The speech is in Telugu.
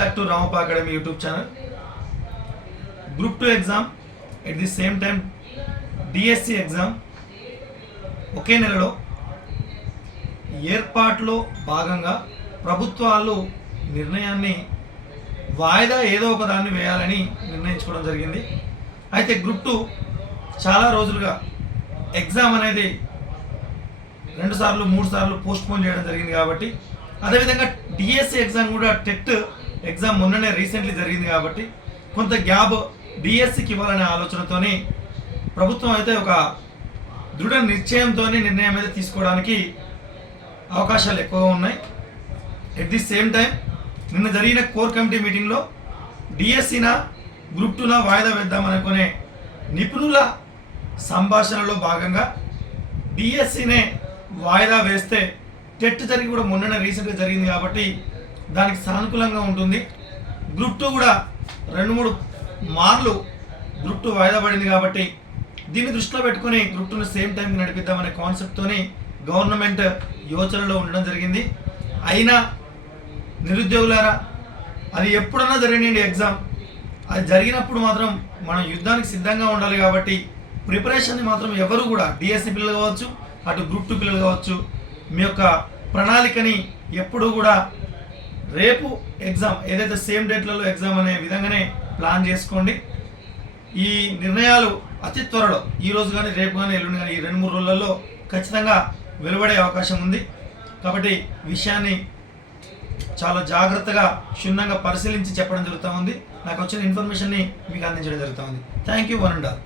Back to Ramappa academy YouTube channel group two exam at the same time DSC exam ఒకే నెలలో ఏర్పాటులో భాగంగా ప్రభుత్వాలు నిర్ణయాన్ని వాయిదా ఏదో ఒక దాన్ని వేయాలని నిర్ణయించుకోవడం జరిగింది. అయితే గ్రూప్ టూ చాలా రోజులుగా ఎగ్జామ్ అనేది రెండు సార్లు మూడు సార్లు పోస్ట్ పోన్ చేయడం జరిగింది కాబట్టి అదేవిధంగా డిఎస్సి ఎగ్జామ్ కూడా టెట్ ఎగ్జామ్ మొన్ననే రీసెంట్లీ జరిగింది కాబట్టి కొంత గ్యాప్ డిఎస్సికి ఇవ్వాలనే ఆలోచనతోని ప్రభుత్వం అయితే ఒక దృఢ నిశ్చయంతో నిర్ణయం అయితే తీసుకోవడానికి అవకాశాలు ఎక్కువగా ఉన్నాయి. ఎట్ ది సేమ్ టైం నిన్న జరిగిన కోర్ కమిటీ మీటింగ్లో డిఎస్సిన గ్రూప్ టూన వాయిదా వేద్దామనుకునే నిపుణుల సంభాషణలో భాగంగా డిఎస్సినే వాయిదా వేస్తే టెట్ జరిగి కూడా మొన్న రీసెంట్గా జరిగింది కాబట్టి దానికి సానుకూలంగా ఉంటుంది. గ్రూప్ టూ కూడా రెండు మూడు మార్లు గ్రూప్ టూ వాయిదా పడింది కాబట్టి దీన్ని దృష్టిలో పెట్టుకొని గ్రూప్ టూని సేమ్ టైంకి నడిపిద్దామనే కాన్సెప్ట్తోని గవర్నమెంట్ యోచనలో ఉండడం జరిగింది. అయినా నిరుద్యోగులారా అది ఎప్పుడన్నా జరిగినండి ఎగ్జామ్. అది జరిగినప్పుడు మాత్రం మనం యుద్ధానికి సిద్ధంగా ఉండాలి కాబట్టి ప్రిపరేషన్ని మాత్రం ఎవరు కూడా డిఎస్సి పిల్లలు కావచ్చు అటు గ్రూప్ టూ పిల్లలు కావచ్చు మీ యొక్క ప్రణాళికని ఎప్పుడూ కూడా రేపు ఎగ్జామ్ ఏదైతే సేమ్ డేట్లలో ఎగ్జామ్ అనే విధంగానే ప్లాన్ చేసుకోండి. ఈ నిర్ణయాలు అతి త్వరలో ఈ రోజు కానీ రేపు కానీ ఎల్లుండి కానీ ఈ రెండు మూడు రోజులలో ఖచ్చితంగా వెలువడే అవకాశం ఉంది. కాబట్టి విషయాన్ని చాలా జాగ్రత్తగా క్షుణ్ణంగా పరిశీలించి చెప్పడం జరుగుతూ ఉంది. నాకు వచ్చిన ఇన్ఫర్మేషన్ని మీకు అందించడం జరుగుతూ ఉంది. Thank you one and all.